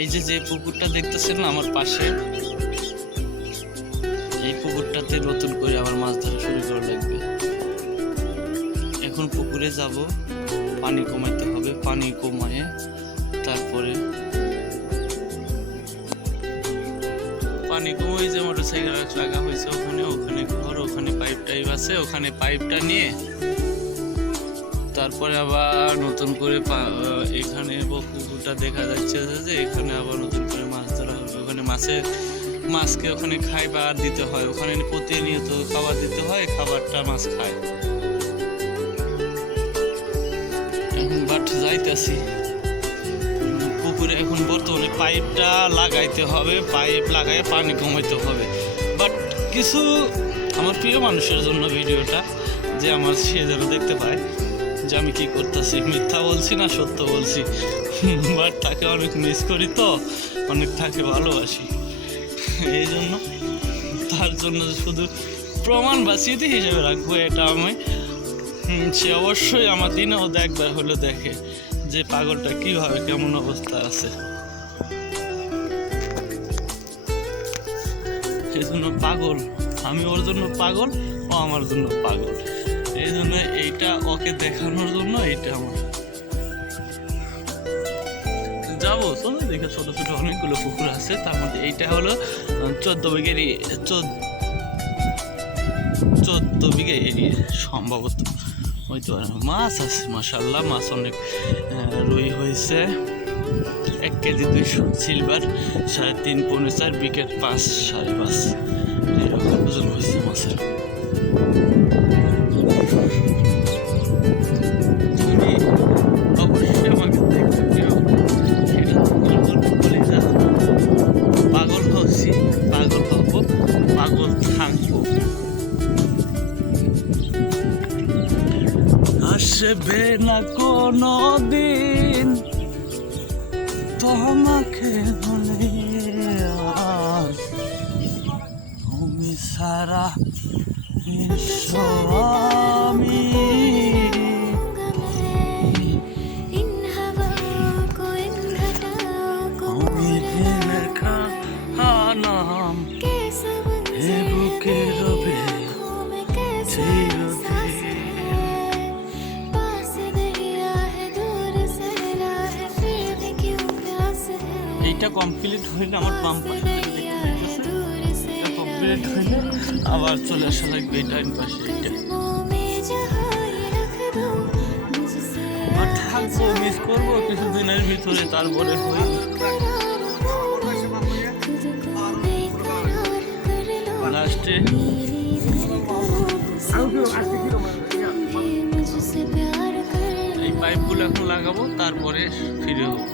এই যে পুকুরটা দেখতেছেন না আমার পাশে, এই পুকুরটাতে নতুন করে আবার মাছ ধরা শুরু করা লাগবে। এখন পুকুরে যাব, পানি কমাইতে হবে, পানি কমায়ে তারপরে পানি কমাই যে মোটরসাইকেল লাগা হয়েছে ওখানে ঘর, ওখানে পাইপ টাইপ আছে, ওখানে পাইপটা নিয়ে তারপরে আবার নতুন করে এখানে পুকুরটা দেখা যাচ্ছে যে এখানে আবার নতুন করে মাছ ধরা হবে। ওখানে মাছকে ওখানে খাবার দিতে হয়, ওখানে প্রতিনিয়ত খাবার দিতে হয়, খাবারটা মাছ খায়। এখন বাট যাইতেছি পুকুরে, এখন বর্তমানে পাইপটা লাগাইতে হবে, পাইপ লাগাই পানি কমাইতে হবে। বাট কিছু আমার প্রিয় মানুষের জন্য ভিডিওটা, যে আমার সে যেন দেখতে পায় যে আমি কি করতেছি, মিথ্যা বলছি না সত্য বলছি। বাট তাকে অনেক মিস করি, তো অনেক তাকে ভালোবাসি, এই জন্য তার জন্য শুধু প্রমাণ বা স্মৃতি হিসেবে রাখবো এটা আমি। সে অবশ্যই আমার দিনেও একবার হলো দেখে যে পাগলটা কিভাবে কেমন অবস্থা আছে। এই জন্য পাগল, আমি ওর জন্য পাগল, ও আমার জন্য পাগল। এই জন্য এইটা ওকে দেখানোর জন্য এইটা আমার যাবো। চলো দেখে ছোট ছোট অনেকগুলো পুকুর আছে, তার মধ্যে এইটা হলো 14 বিঘা এরিয়া সম্ভবত। ওই তো মাছ আছে মাশাআল্লাহ, মাছ অনেক রুই হয়েছে 1 কেজি 200, সিলভার 3.5 পৌনে 4, বিকেট 5 5.5 এরকম ওজন হয়েছে মাছের। অবশ্যই আমাকে দেখতে পাগল হচ্ছি, পাগল হবো, পাগল থাকবো। আসবে না কোনো দিন তোমাকে বলে তুমি সারা আমি নাম হে বুকে রবে এইটা কমপ্লিট হইলে আমার পাম্প কমপ্লিট হইলে আবার চলে আসা লাগবে এটা পাশে। আর থাকবো, মিস করবো কিছুদিনের ভিতরে, তারপরে লাস্টে এই পাইপগুলো এখন লাগাবো, তারপরে ফিরে হবো।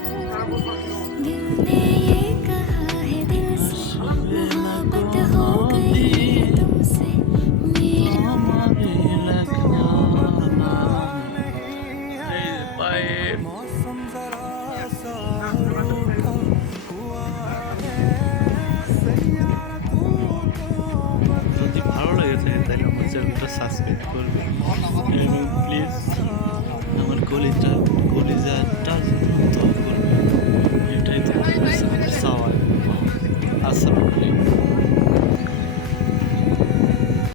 যদি ভালো লেগে থাকে তাহলে আমার চ্যানেলটা সাবস্ক্রাইব করবে এবং প্লিজ আমার কলিজাটা করবে, এটাই তো চাওয়া। আসসালাম।